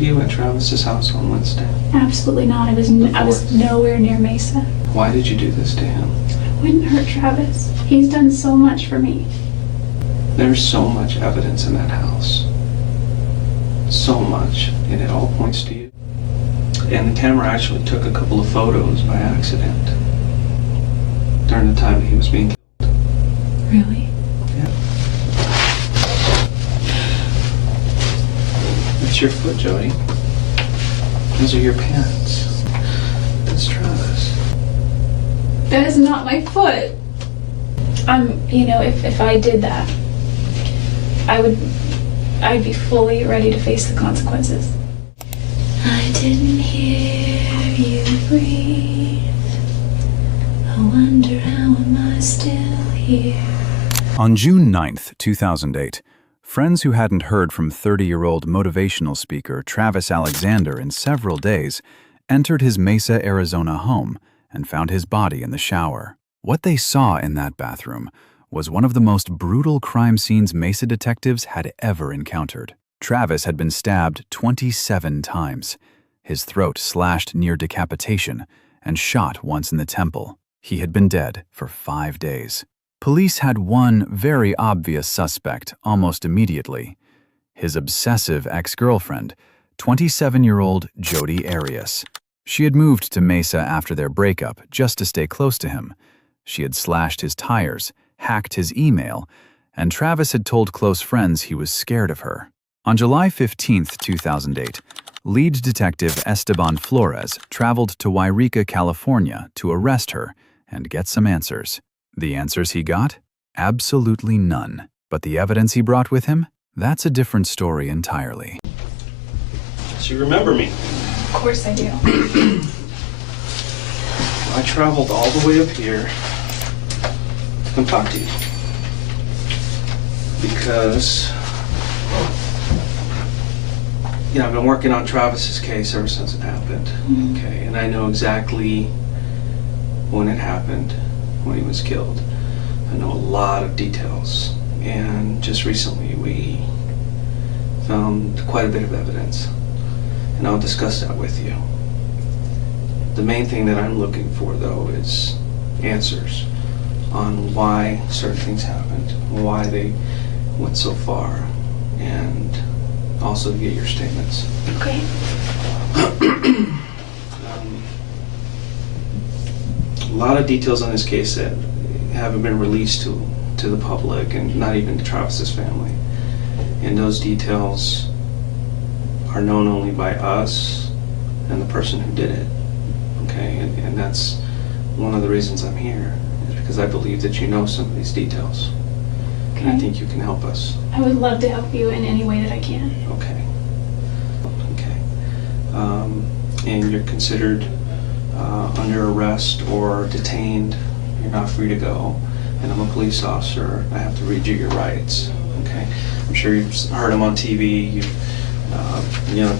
you at Travis's house on Wednesday? Absolutely not. I was nowhere near Mesa. Why did you do this to him? I wouldn't hurt Travis. He's done so much for me. There's so much evidence in that house. So much, and it all points to you. And the camera actually took a couple of photos by accident during the time that he was being killed. Really? Yeah. That's your foot, Jodi. Those are your pants. That's Travis. That is not my foot. You know, if I did that, I'd be fully ready to face the consequences. I didn't hear you breathe. I wonder how am I still here. On June 9th, 2008, friends who hadn't heard from 30-year-old motivational speaker Travis Alexander in several days entered his Mesa, Arizona home and found his body in the shower. What they saw in that bathroom was one of the most brutal crime scenes Mesa detectives had ever encountered. Travis had been stabbed 27 times, his throat slashed near decapitation, and shot once in the temple. He had been dead for 5 days. Police had one very obvious suspect almost immediately: his obsessive ex-girlfriend, 27-year-old Jodi Arias. She had moved to Mesa after their breakup just to stay close to him. She had slashed his tires, hacked his email, and Travis had told close friends he was scared of her. On July 15, 2008, lead detective Esteban Flores traveled to Yreka, California to arrest her and get some answers. The answers he got? Absolutely none. But the evidence he brought with him? That's a different story entirely. So you remember me? Of course I do. I traveled all the way up here to come talk to you. Because, you know, I've been working on Travis's case ever since it happened. Okay, and I know exactly when it happened, when he was killed. I know a lot of details. And just recently we found quite a bit of evidence. And I'll discuss that with you. The main thing that I'm looking for, though, is answers on why certain things happened, why they went so far, and also to get your statements. Okay. A lot of details on this case that haven't been released to the public and not even to Travis's family. And those details are known only by us and the person who did it. Okay, and that's one of the reasons I'm here, is because I believe that you know some of these details. Okay. And I think you can help us. I would love to help you in any way that I can. Okay. Okay. And you're considered under arrest or detained. You're not free to go. And I'm a police officer. I have to read you your rights. Okay. I'm sure you've heard them on TV. You know,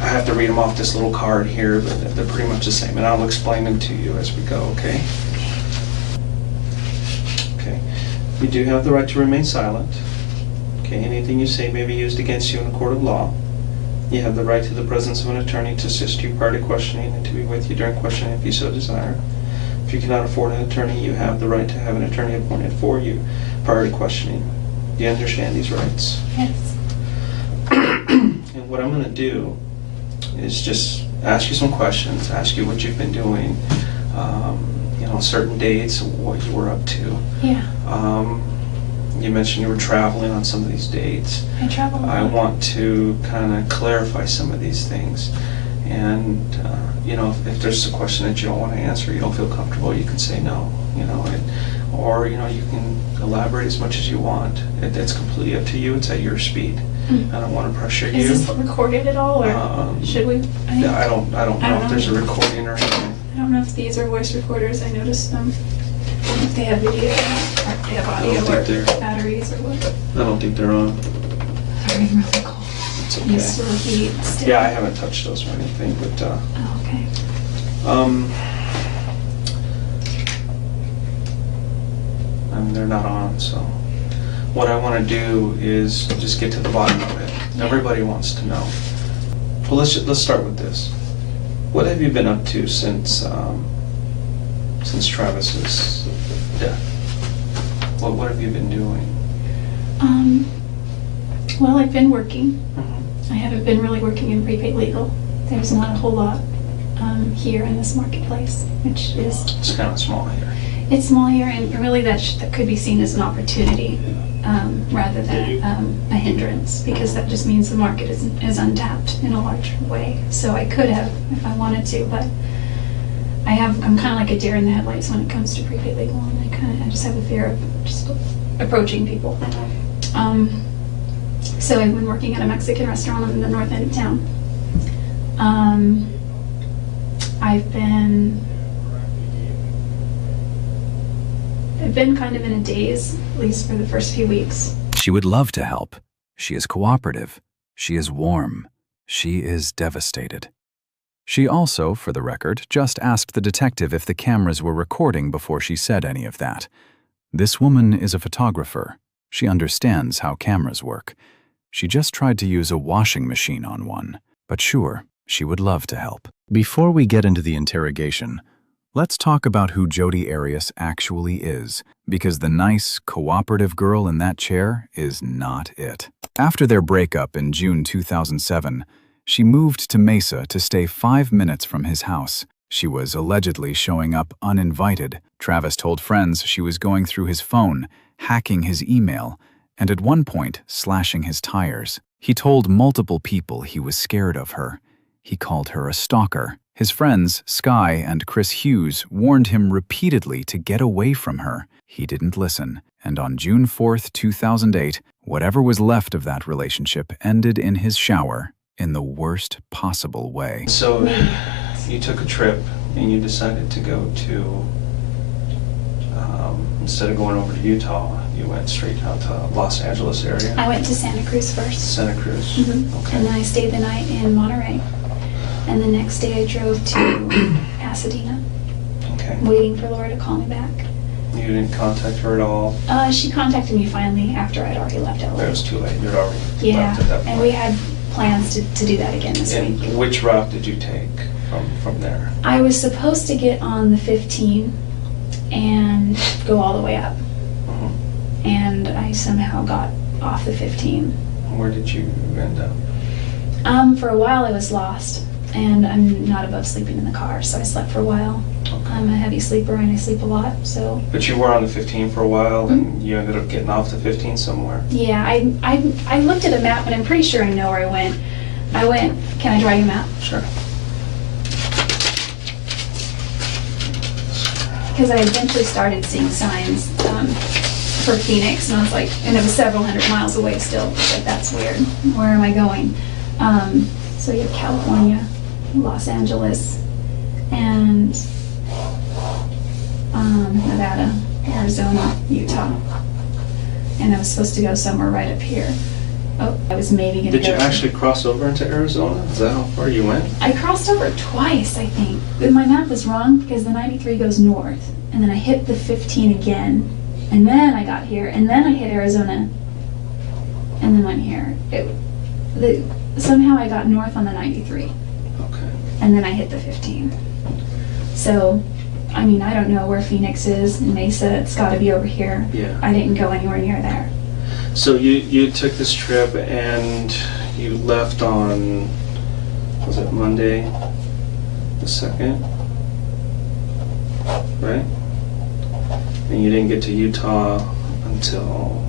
I have to read them off this little card here, but they're pretty much the same, and I'll explain them to you as we go, okay? Okay. You do have the right to remain silent. Okay, anything you say may be used against you in a court of law. You have the right to the presence of an attorney to assist you prior to questioning and to be with you during questioning if you so desire. If you cannot afford an attorney, you have the right to have an attorney appointed for you prior to questioning. Do you understand these rights? Yes. And what I'm going to do is just ask you some questions, ask you what you've been doing, you know, certain dates, what you were up to. Yeah. You mentioned you were traveling on some of these dates. I travel a lot. I want to kind of clarify some of these things. And, you know, if there's a question that you don't want to answer, you don't feel comfortable, you can say no, you know, or, you know, you can elaborate as much as you want. It's completely up to you. It's at your speed. I don't want to pressure you. Is this recorded at all, or should we? Yeah, I don't know if there's a recording or anything. I don't know if these are voice recorders. I noticed them. If they have video, or if they have audio, or batteries, or what. I don't think they're on. They're really cool. It's It okay. used to be still. Yeah, I haven't touched those or anything, but Oh, okay. I mean, they're not on, so what I want to do is just get to the bottom of it. Everybody wants to know. Well, let's start with this. What have you been up to since Travis's death? What have you been doing? Well, I've been working. Mm-hmm. I haven't been really working in prepaid legal. There's not a whole lot here in this marketplace, which is... It's kind of small here. It's small here, and really that could be seen as an opportunity rather than a hindrance, because that just means the market is untapped in a large way. So I could have if I wanted to, but I'm kind of like a deer in the headlights when it comes to prepaid legal, and I just have a fear of just approaching people. So I've been working at a Mexican restaurant in the north end of town. I've been kind of in a daze, at least for the first few weeks. She would love to help. She is cooperative. She is warm. She is devastated. She also, for the record, just asked the detective if the cameras were recording before she said any of that. This woman is a photographer. She understands how cameras work. She just tried to use a washing machine on one. But sure, she would love to help. Before we get into the interrogation, let's talk about who Jodi Arias actually is, because the nice, cooperative girl in that chair is not it. After their breakup in June 2007, she moved to Mesa to stay 5 minutes from his house. She was allegedly showing up uninvited. Travis told friends she was going through his phone, hacking his email, and at one point slashing his tires. He told multiple people he was scared of her. He called her a stalker. His friends, Sky and Chris Hughes, warned him repeatedly to get away from her. He didn't listen, and on June 4th, 2008, whatever was left of that relationship ended in his shower in the worst possible way. So you took a trip and you decided to go to, instead of going over to Utah, you went straight out to Los Angeles area? I went to Santa Cruz first. Santa Cruz? Mm-hmm. Okay. And then I stayed the night in Monterey. And the next day I drove to Pasadena, Okay. waiting for Laura to call me back. You didn't contact her at all? She contacted me finally after I'd already left LA. It was too late. You'd already Yeah, left at that point. and we had plans to do that again this And week. which route did you take from there? I was supposed to get on the 15 and go all the way up. Mhm. And I somehow got off the 15. Where did you end up? For a while I was lost, and I'm not above sleeping in the car, so I slept for a while. Okay. I'm a heavy sleeper and I sleep a lot, so. But you were on the 15 for a while, and you ended up getting off the 15 somewhere? Yeah, I looked at a map, and I'm pretty sure I know where I went. Can I draw you a map? Sure. Because I eventually started seeing signs for Phoenix, and I was like, and it was several hundred miles away still. I was like, that's weird. Where am I going? So you have California, Los Angeles, and Nevada, Arizona, Utah. And I was supposed to go somewhere right up here. Oh, I was maybe going to go. Did you actually cross over into Arizona? Is that how far you went? I crossed over twice, I think. But my map was wrong because the 93 goes north, and then I hit the 15 again, and then I got here, and then I hit Arizona, and then went here. Somehow I got north on the 93, Okay. and then I hit the 15. So, I mean, I don't know where Phoenix is in Mesa. It's got to be over here. Yeah. I didn't go anywhere near there. So you took this trip and you left on, was it Monday the 2nd? Right? And you didn't get to Utah until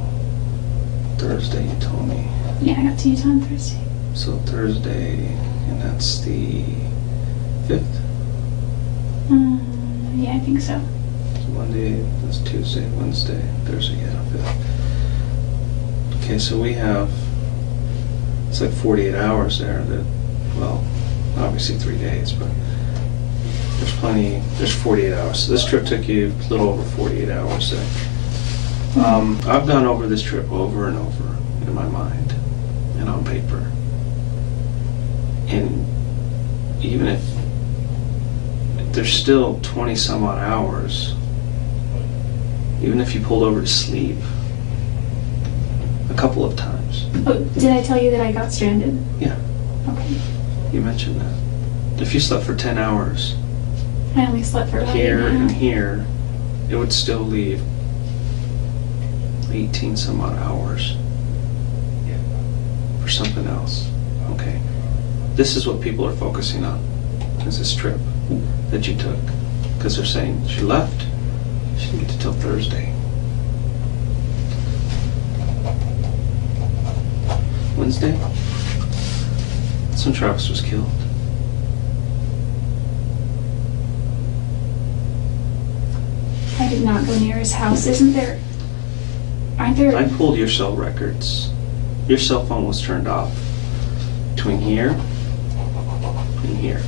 Thursday, you told me. Yeah, I got to Utah on Thursday. So Thursday, and that's the 5th? Yeah, I think so. So Monday, that's Tuesday, Wednesday, Thursday, yeah, 5th. Okay, so we have, it's like 48 hours there that, well, obviously 3 days, but there's 48 hours. So this trip took you a little over 48 hours there. I've gone over this trip over and over in my mind and on paper. And even if there's still 20 some odd hours, even if you pulled over to sleep a couple of times. Oh, did I tell you that I got stranded? Yeah. Okay. You mentioned that. If you slept for 10 hours, I only slept for about 8 here and hours. here, it would still leave 18 some odd hours for something else. Okay. This is what people are focusing on, is this trip that you took. Because they're saying she left, she didn't get to till Thursday. Wednesday? That's when Travis was killed. I did not go near his house. Aren't there? I pulled your cell records. Your cell phone was turned off between here and here.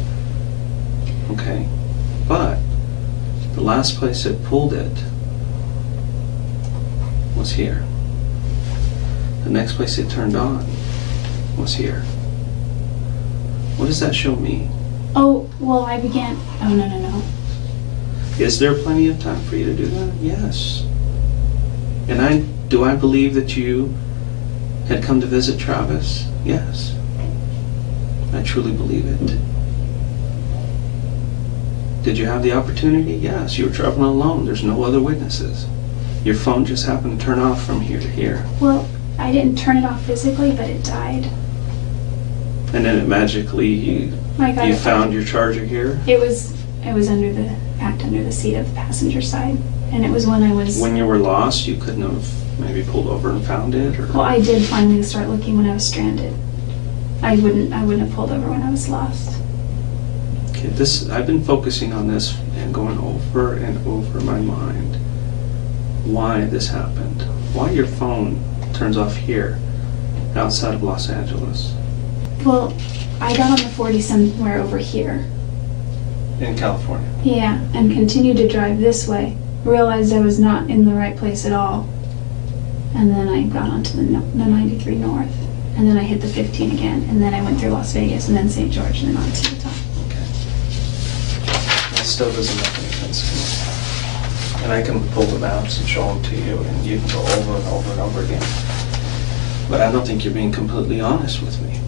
Okay? But the last place it pulled it was here. The next place it turned on was here. What does that show me? Oh, well, oh, no. Is there plenty of time for you to do that? Yes. And do I believe that you had come to visit Travis? Yes. I truly believe it. Did you have the opportunity? Yes. You were traveling alone. There's no other witnesses. Your phone just happened to turn off from here to here. Well, I didn't turn it off physically, but it died. And then it magically, you found your charger here? It was packed under the seat of the passenger side. And it was when I was... When you were lost, you couldn't have maybe pulled over and found it? Or? Well, I did finally start looking when I was stranded. I wouldn't have pulled over when I was lost. Okay, I've been focusing on this and going over and over in my mind why this happened. Why your phone turns off here, outside of Los Angeles. Well, I got on the 40 somewhere over here. In California. Yeah, and continued to drive this way. Realized I was not in the right place at all. And then I got onto the 93 North. And then I hit the 15 again. And then I went through Las Vegas and then St. George and then on to Utah. Okay. That still doesn't make any sense to me. And I can pull the maps and show them to you, and you can go over and over and over again. But I don't think you're being completely honest with me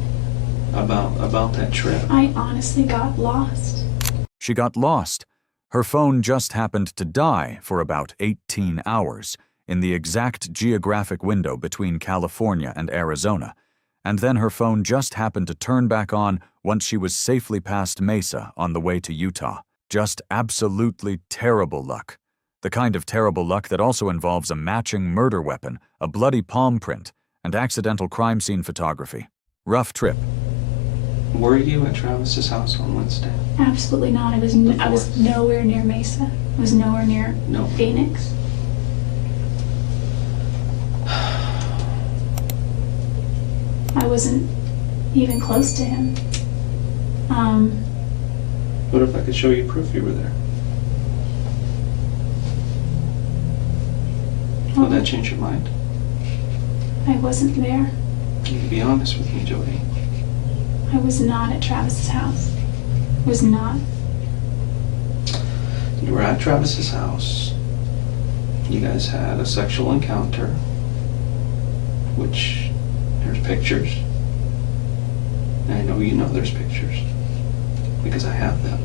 about that trip. I honestly got lost. She got lost. Her phone just happened to die for about 18 hours in the exact geographic window between California and Arizona, and then her phone just happened to turn back on once she was safely past Mesa on the way to Utah. Just absolutely terrible luck. The kind of terrible luck that also involves a matching murder weapon, a bloody palm print, and accidental crime scene photography. Rough trip. Were you at Travis's house on Wednesday? Absolutely not. I was nowhere near Mesa. I was nowhere near Phoenix. I wasn't even close to him. What if I could show you proof you were there? Would that change your mind? I wasn't there. You can be honest with me, Jodi. I was not at Travis's house. Was not. You were at Travis's house. You guys had a sexual encounter, which there's pictures. And I know you know there's pictures, because I have them.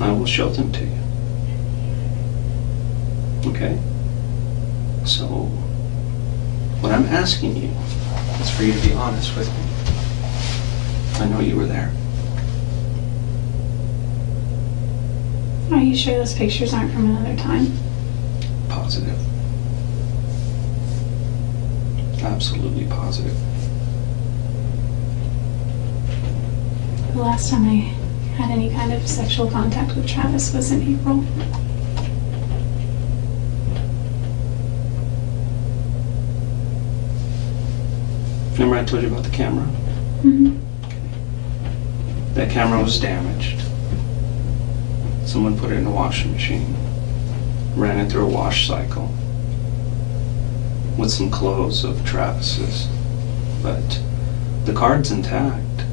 I will show them to you. Okay? So, what I'm asking you is for you to be honest with me. I know you were there. Are you sure those pictures aren't from another time? Positive. Absolutely positive. The last time I had any kind of sexual contact with Travis was in April. Remember I told you about the camera? Mm-hmm. That camera was damaged. Someone put it in a washing machine, ran it through a wash cycle with some clothes of Travis's, but the card's intact.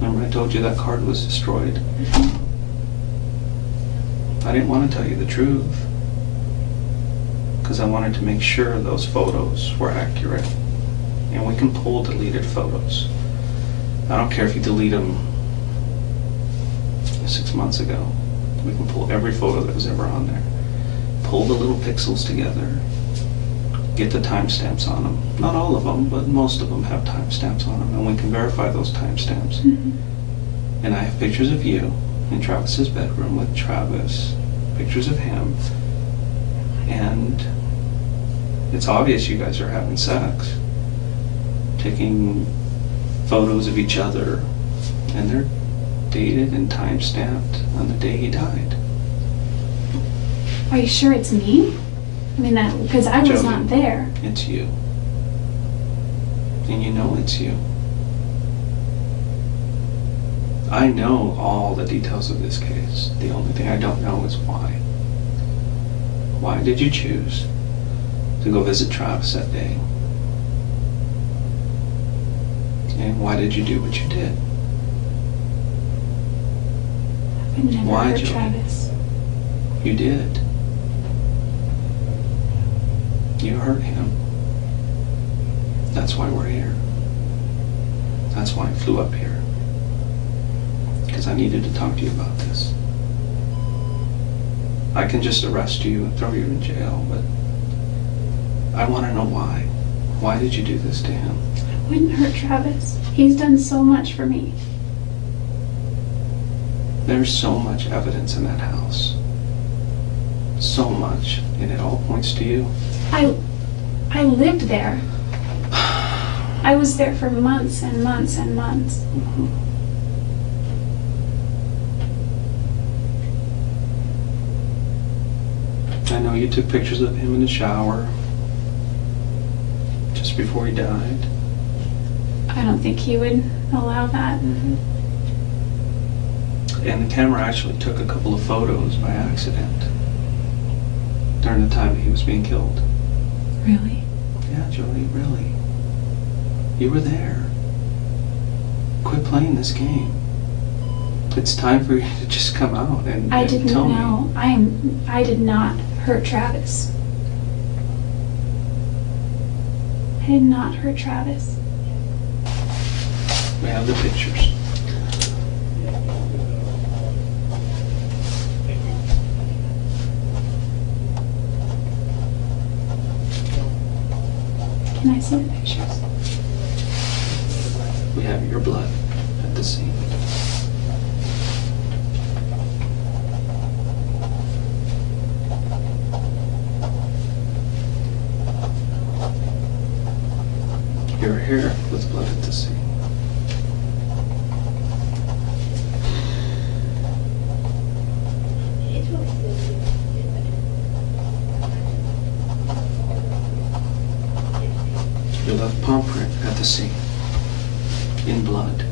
Remember I told you that card was destroyed? I didn't want to tell you the truth because I wanted to make sure those photos were accurate, and we can pull deleted photos. I don't care if you delete them 6 months ago. We can pull every photo that was ever on there. Pull the little pixels together. Get the timestamps on them. Not all of them, but most of them have timestamps on them, and we can verify those timestamps. And I have pictures of you in Travis's bedroom with Travis, pictures of him, and it's obvious you guys are having sex, taking photos of each other, and they're dated and time-stamped on the day he died. Are you sure it's me? I mean, that because I was Jodi, not there. It's you. And you know it's you. I know all the details of this case. The only thing I don't know is why. Why did you choose to go visit Travis that day? And why did you do what you did? I never Why, hurt Jodi? Travis. You did. You hurt him. That's why we're here. That's why I flew up here. Because I needed to talk to you about this. I can just arrest you and throw you in jail, but I want to know why. Why did you do this to him? I wouldn't hurt Travis. He's done so much for me. There's so much evidence in that house. So much, and it all points to you. I lived there. I was there for months and months and months. I know you took pictures of him in the shower just before he died. I don't think he would allow that. And the camera actually took a couple of photos by accident during the time that he was being killed. Really? Yeah, Jodi, really. You were there. Quit playing this game. It's time for you to just come out and I didn't tell know. me. I did not hurt Travis. I did not hurt Travis. We have the pictures. Can I see the pictures? We have your blood at the scene. Your hair with blood at the scene. Your left palm print at the scene. In blood.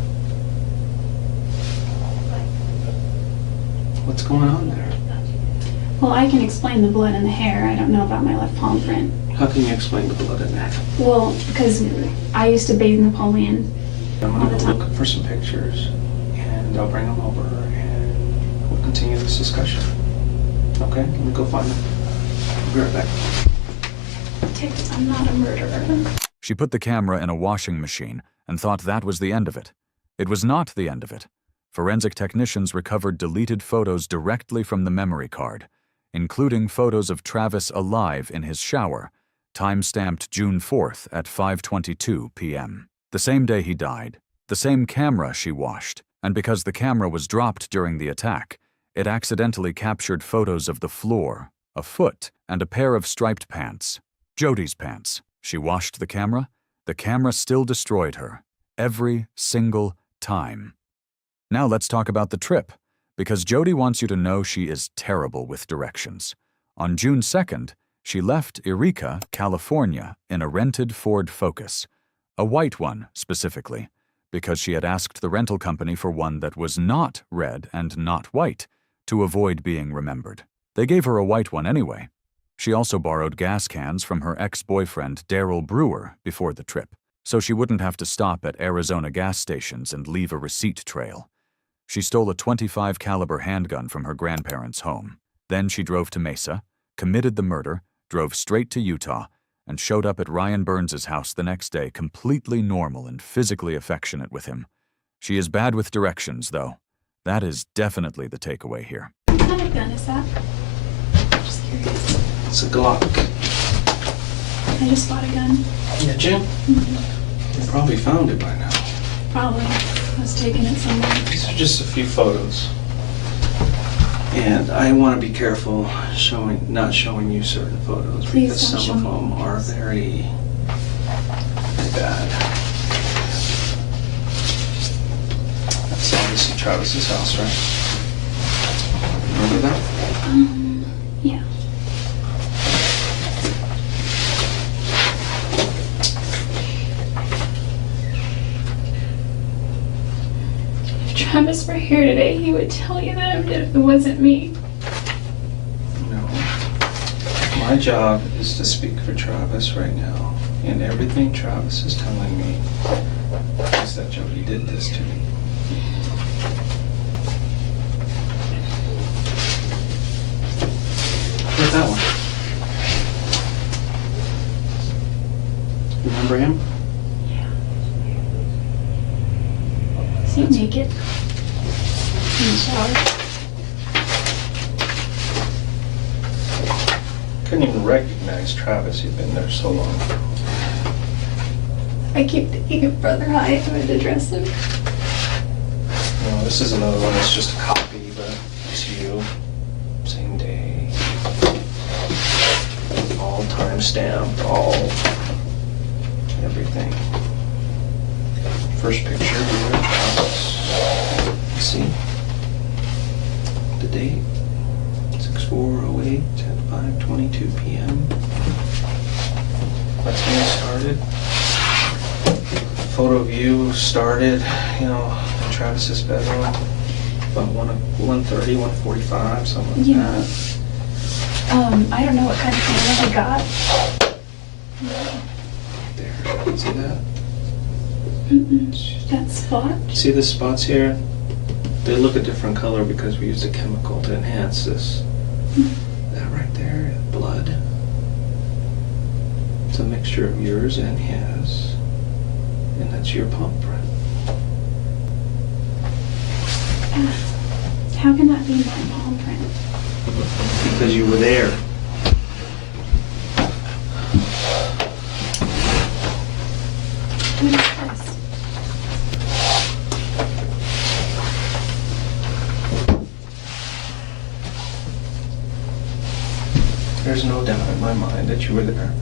What's going on there? Well, I can explain the blood and the hair. I don't know about my left palm print. How can you explain the blood in that? Well, because I used to bathe Napoleon. I'm all going the to time. look for some pictures, and I'll bring them over, and we'll continue this discussion. Okay? Let me go find them. I'll be right back. Ticked, I'm not a murderer. She put the camera in a washing machine and thought that was the end of it. It was not the end of it. Forensic technicians recovered deleted photos directly from the memory card, including photos of Travis alive in his shower, time-stamped June 4th at 5:22 p.m. The same day he died, the same camera she washed, and because the camera was dropped during the attack, it accidentally captured photos of the floor, a foot, and a pair of striped pants. Jodi's pants. She washed the camera still destroyed her, every single time. Now let's talk about the trip, because Jodi wants you to know she is terrible with directions. On June 2nd, she left Eureka, California, in a rented Ford Focus, a white one specifically, because she had asked the rental company for one that was not red and not white, to avoid being remembered. They gave her a white one anyway. She also borrowed gas cans from her ex-boyfriend Daryl Brewer before the trip, so she wouldn't have to stop at Arizona gas stations and leave a receipt trail. She stole a .25 caliber handgun from her grandparents' home. Then she drove to Mesa, committed the murder, drove straight to Utah, and showed up at Ryan Burns' house the next day completely normal and physically affectionate with him. She is bad with directions, though. That is definitely the takeaway here. What kind of gun is that? Just curious. It's a Glock. I just bought a gun. Yeah, Jim? Mm-hmm. You probably found it by now. Probably. I was taking it somewhere. These are just a few photos. And I want to be careful not showing you certain photos Please because don't some show of me. them are very bad. That's obviously Travis's house, right? Remember that? Yeah. If Travis were here today, he would tell you that it wasn't me. No. My job is to speak for Travis right now. And everything Travis is telling me is that Jodi did this to me. Where's that one? Remember him? Is he naked? In the shower? Couldn't even recognize Travis. He'd been there so long. I keep thinking of Brother Hyatt who had to dress him. No, this is another one that's just a copy, but it's you. Same day. All time stamped, all everything. First picture, you and Travis. See? The date. 6/4/08 at 5:22 p.m. That's when it started. Photo of you started, in Travis's bedroom, about 1:30, 1:45, something like You that. know, I don't know what kind of camera I got. There, see that? That spot? See the spots here? They look a different color because we used a chemical to enhance this. That right there, blood. It's a mixture of yours and his. And that's your palm print. How can that be my palm print? Because you were there. What is this? There's no doubt in my mind that you were there.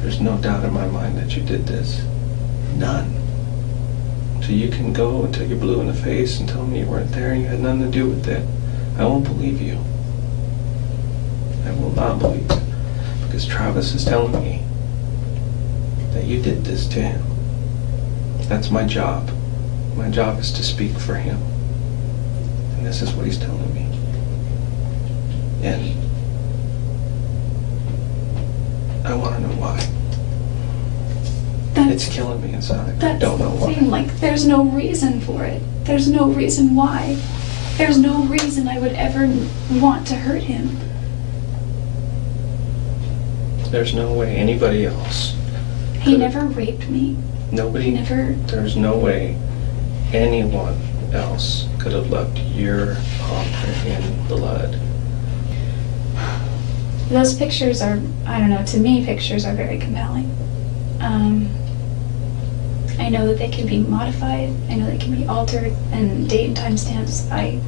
There's no doubt in my mind that you did this. None. So you can go until you're blue in the face and tell me you weren't there and you had nothing to do with it. I won't believe you. I will not believe it. Because Travis is telling me that you did this to him. That's my job. My job is to speak for him. And this is what he's telling me. And I want to know why. It's killing me inside. I don't know why. That's the thing, like, there's no reason for it. There's no reason why. There's no reason I would ever want to hurt him. There's no way anybody else. He could- never raped me. Nobody. He never... There's no way anyone else could have left your palm print in blood. Those pictures are, I don't know, to me, pictures are very compelling. I know that they can be modified. I know they can be altered, and date and time stamps, I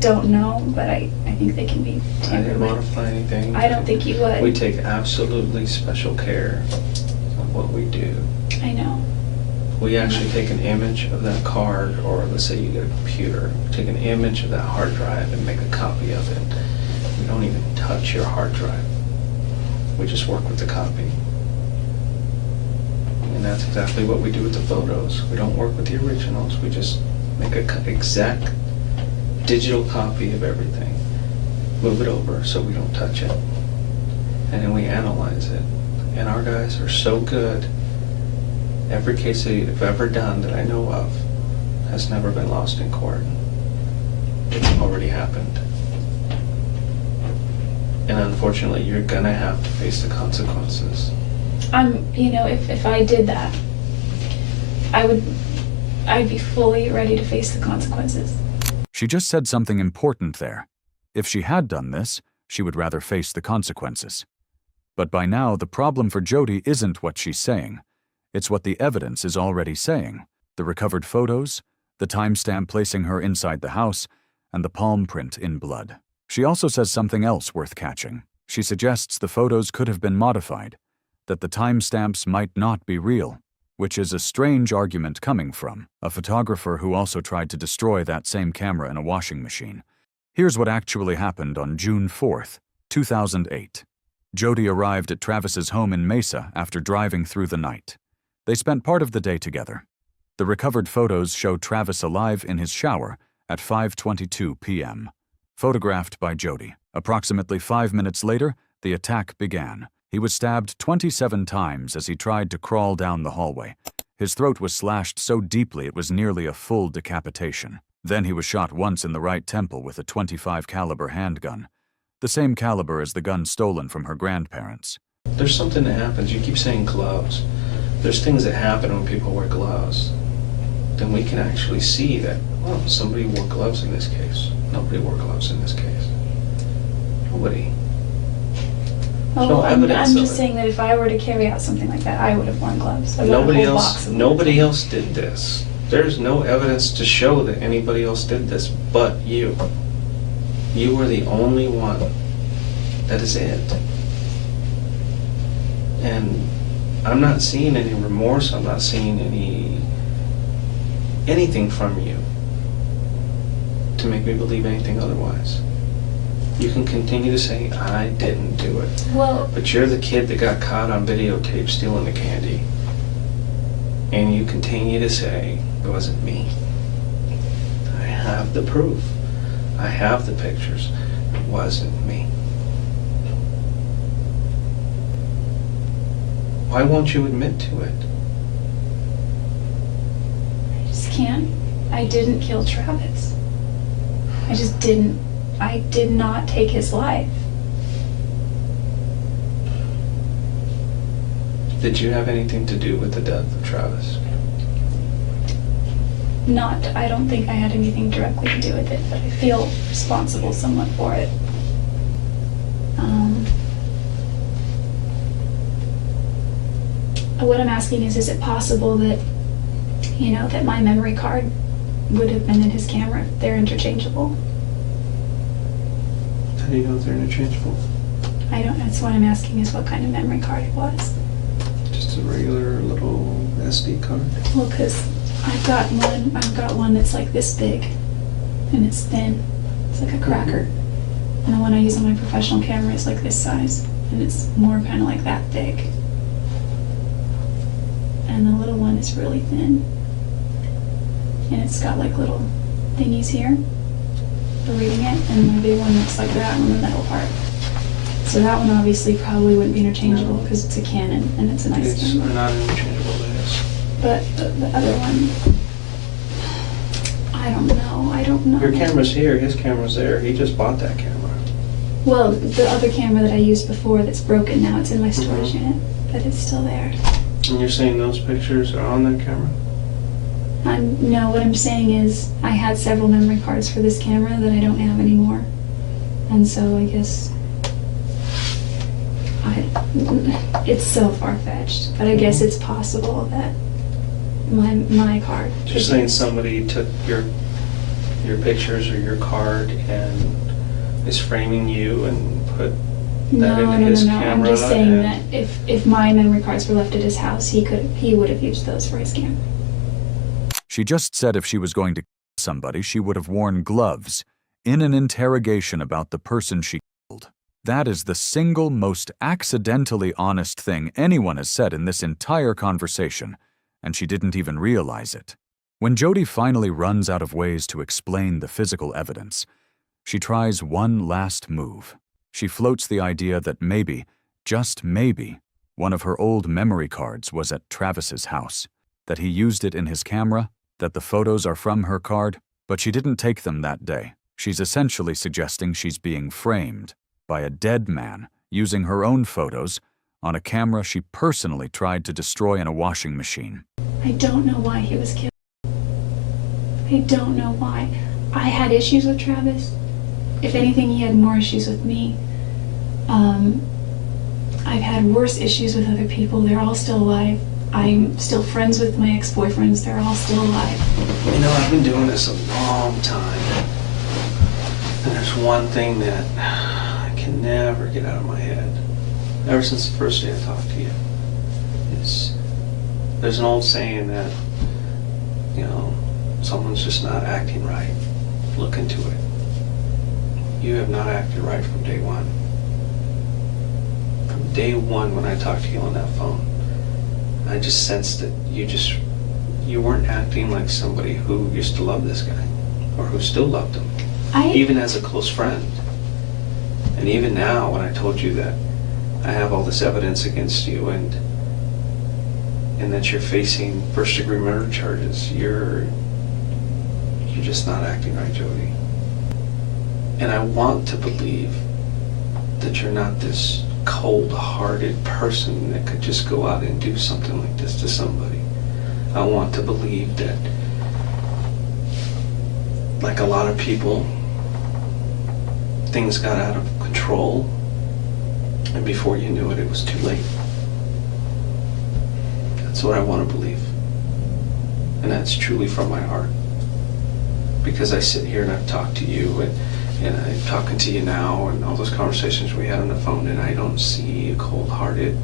don't know, but I think they can be I tampered didn't with. modify anything. I don't think you would. We take absolutely special care of what we do. I know. We actually take an image of that card, or let's say you get a computer, take an image of that hard drive and make a copy of it. We don't even touch your hard drive. We just work with the copy. And that's exactly what we do with the photos. We don't work with the originals. We just make an exact digital copy of everything. Move it over so we don't touch it. And then we analyze it. And our guys are so good. Every case they've ever done that I know of has never been lost in court. It's already happened. And unfortunately, you're gonna have to face the consequences. You know, if I did that, I would I'd be fully ready to face the consequences. She just said something important there. If she had done this, she would rather face the consequences. But by now, the problem for Jodi isn't what she's saying. It's what the evidence is already saying. The recovered photos, the timestamp placing her inside the house, and the palm print in blood. She also says something else worth catching. She suggests the photos could have been modified, that the timestamps might not be real, which is a strange argument coming from a photographer who also tried to destroy that same camera in a washing machine. Here's what actually happened on June 4th, 2008. Jodi arrived at Travis's home in Mesa after driving through the night. They spent part of the day together. The recovered photos show Travis alive in his shower at 5:22 p.m. Photographed by Jodi. Approximately 5 minutes later, the attack began. He was stabbed 27 times as he tried to crawl down the hallway. His throat was slashed so deeply it was nearly a full decapitation. Then he was shot once in the right temple with a .25 caliber handgun, the same caliber as the gun stolen from her grandparents. There's something that happens. You keep saying gloves. There's things that happen when people wear gloves. Then we can actually see that, well, somebody wore gloves in this case. Nobody wore gloves in this case. Nobody. There's no evidence I'm of just it. saying that if I were to carry out something like that, I would have worn gloves. I've got a whole box of them. Nobody else did this. There's no evidence to show that anybody else did this but you. You were the only one. That is it. And I'm not seeing any remorse. I'm not seeing anything from you to make me believe anything otherwise. You can continue to say, I didn't do it. Well, But you're the kid that got caught on videotape stealing the candy. And you continue to say, it wasn't me. I have the proof. I have the pictures. It wasn't me. Why won't you admit to it? I just can't. I didn't kill Travis. I just didn't. I did not take his life. Did you have anything to do with the death of Travis? I don't think I had anything directly to do with it, but I feel responsible somewhat for it. What I'm asking is it possible that, that my memory card would have been in his camera if they're interchangeable? How do you know if they're interchangeable? I don't know. That's what I'm asking is what kind of memory card it was. Just a regular little SD card? Well, because I've got one that's like this big, and it's thin. It's like a cracker. And the one I use on my professional camera is like this size, and it's more kind of like that thick. And the little one is really thin, and it's got like little thingies here for reading it, and my big one looks like that on the middle part. So that one obviously probably wouldn't be interchangeable because it's a Canon and it's a nice It's camera. not interchangeable, it is. But the other one, I don't know. Your camera's here, his camera's there. He just bought that camera. Well, the other camera that I used before that's broken now, it's in my storage unit, but it's still there. And you're saying those pictures are on that camera? No, what I'm saying is I had several memory cards for this camera that I don't have anymore. And so I guess it's so far-fetched, but I guess it's possible that my card. You're saying somebody took your pictures or your card and is framing you and put that into his camera? I'm just saying that if my memory cards were left at his house, he would have used those for his camera. She just said if she was going to kill somebody, she would have worn gloves in an interrogation about the person she killed. That is the single most accidentally honest thing anyone has said in this entire conversation, and she didn't even realize it. When Jodi finally runs out of ways to explain the physical evidence, she tries one last move. She floats the idea that maybe, just maybe, one of her old memory cards was at Travis's house, that he used it in his camera, that the photos are from her card, but she didn't take them that day. She's essentially suggesting she's being framed by a dead man using her own photos on a camera she personally tried to destroy in a washing machine. I don't know why he was killed. I don't know why. I had issues with Travis. If anything, he had more issues with me. I've had worse issues with other people. They're all still alive. I'm still friends with my ex-boyfriends. They're all still alive. You know, I've been doing this a long time. And there's one thing that I can never get out of my head. Ever since the first day I talked to you. There's an old saying that, you know, someone's just not acting right. Look into it. You have not acted right from day one. From day one when I talked to you on that phone, I just sensed that you weren't acting like somebody who used to love this guy, or who still loved him, even as a close friend. And even now, when I told you that I have all this evidence against you and that you're facing first-degree murder charges, you're just not acting right, Jodi. And I want to believe that you're not this cold-hearted person that could just go out and do something like this to somebody. I want to believe that, like a lot of people, things got out of control, and before you knew it, it was too late. That's what I want to believe. And that's truly from my heart. Because I sit here and I've talked to you, and I'm talking to you now, and all those conversations we had on the phone, and I don't see a cold-hearted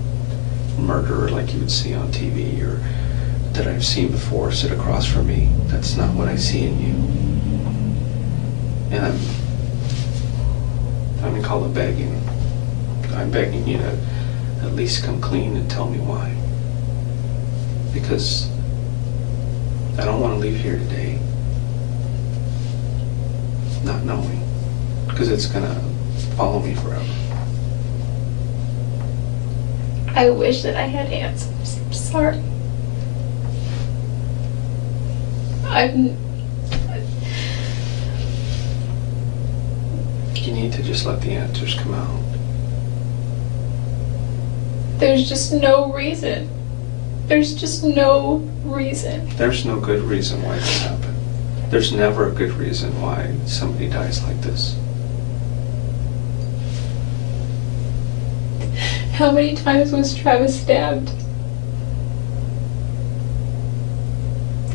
murderer like you would see on TV or that I've seen before sit across from me. That's not what I see in you. And I'm gonna call it begging. I'm begging you to at least come clean and tell me why. Because I don't want to leave here today not knowing. Because it's gonna follow me forever. I wish that I had answers. I'm sorry. You need to just let the answers come out. There's just no reason. There's just no reason. There's no good reason why this happened. There's never a good reason why somebody dies like this. How many times was Travis stabbed?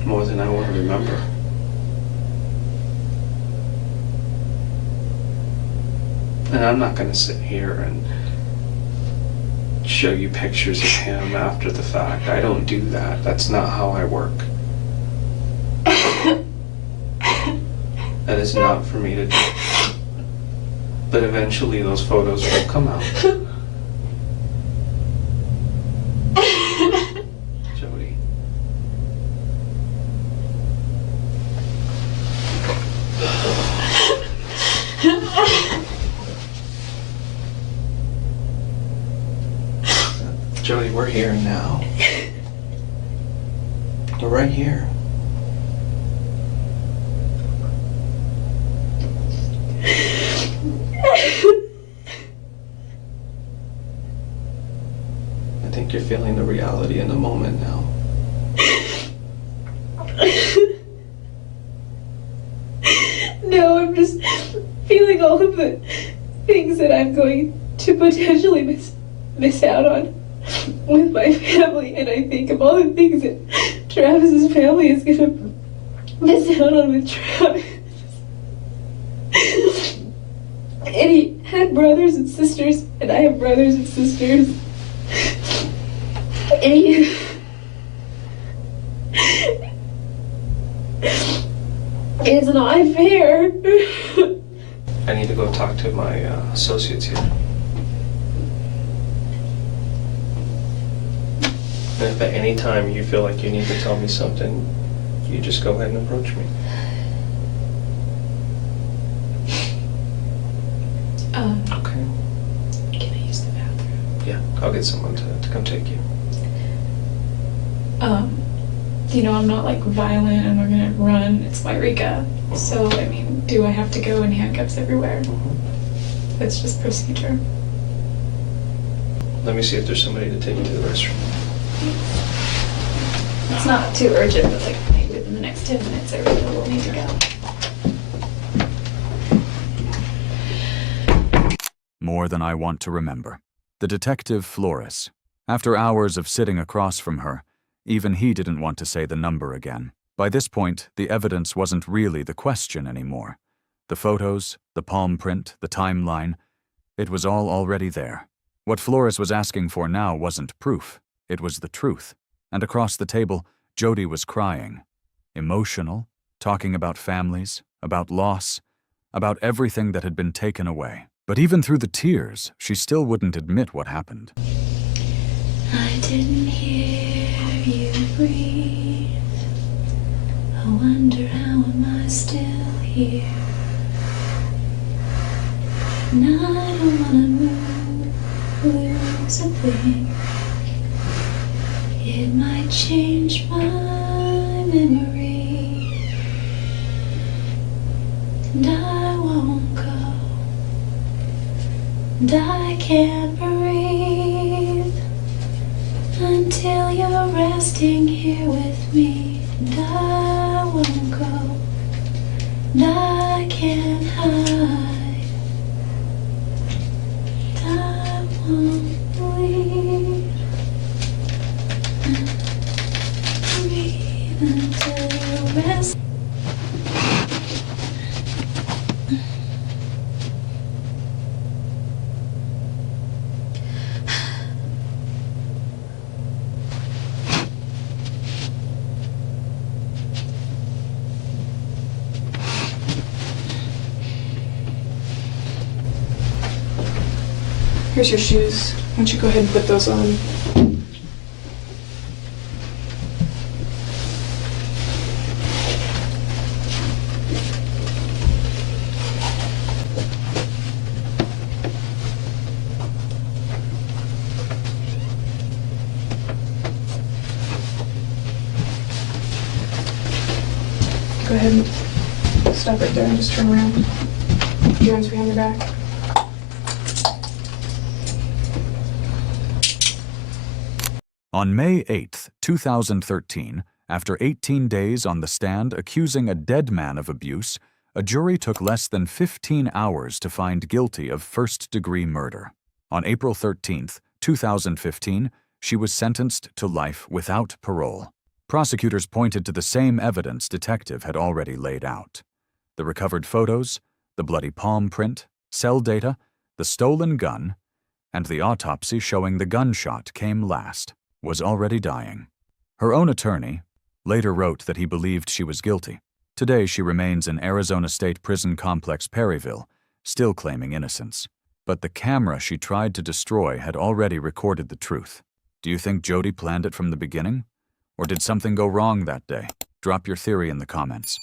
More than I want to remember. And I'm not going to sit here and show you pictures of him after the fact. I don't do that. That's not how I work. That is not for me to do. But eventually those photos will come out. Jodi. Jodi, we're here now. We're right here. I think you're feeling the reality in the moment now. No, I'm just feeling all of the things that I'm going to potentially miss out on with my family, and I think of all the things that Travis's family is gonna miss out on with Travis. And he had brothers and sisters, and I have brothers and sisters. And he... It's not fair. I need to go talk to my associates here. And if at any time you feel like you need to tell me something, you just go ahead and approach me. Okay. Can I use the bathroom? Yeah, I'll get someone to come take you. You know, I'm not like violent and we're gonna run. It's Wairika. So, I mean, do I have to go in handcuffs everywhere? It's just procedure. Let me see if there's somebody to take you to the restroom. It's not too urgent, but like maybe within the next 10 minutes, I really will need to go. More than I want to remember. The detective Flores. After hours of sitting across from her, even he didn't want to say the number again. By this point, the evidence wasn't really the question anymore. The photos, the palm print, the timeline, it was all already there. What Flores was asking for now wasn't proof, it was the truth. And across the table, Jodi was crying. Emotional, talking about families, about loss, about everything that had been taken away. But even through the tears, she still wouldn't admit what happened. I didn't hear you breathe. I wonder how am I still here? And I don't wanna lose a thing. It might change my memory. And I won't go. And I can't breathe until you're resting here with me. And I won't go. And I can't hide. I won't leave. Breathe until you're resting. Here's your shoes. Why don't you go ahead and put those on? Go ahead and stop right there and just turn around. Your hands behind your back. On May 8, 2013, after 18 days on the stand accusing a dead man of abuse, a jury took less than 15 hours to find guilty of first-degree murder. On April 13, 2015, she was sentenced to life without parole. Prosecutors pointed to the same evidence detective had already laid out. The recovered photos, the bloody palm print, cell data, the stolen gun, and the autopsy showing the gunshot came last. Was already dying. Her own attorney later wrote that he believed she was guilty. Today she remains in Arizona State Prison Complex Perryville, still claiming innocence. But the camera she tried to destroy had already recorded the truth. Do you think Jodi planned it from the beginning? Or did something go wrong that day? Drop your theory in the comments.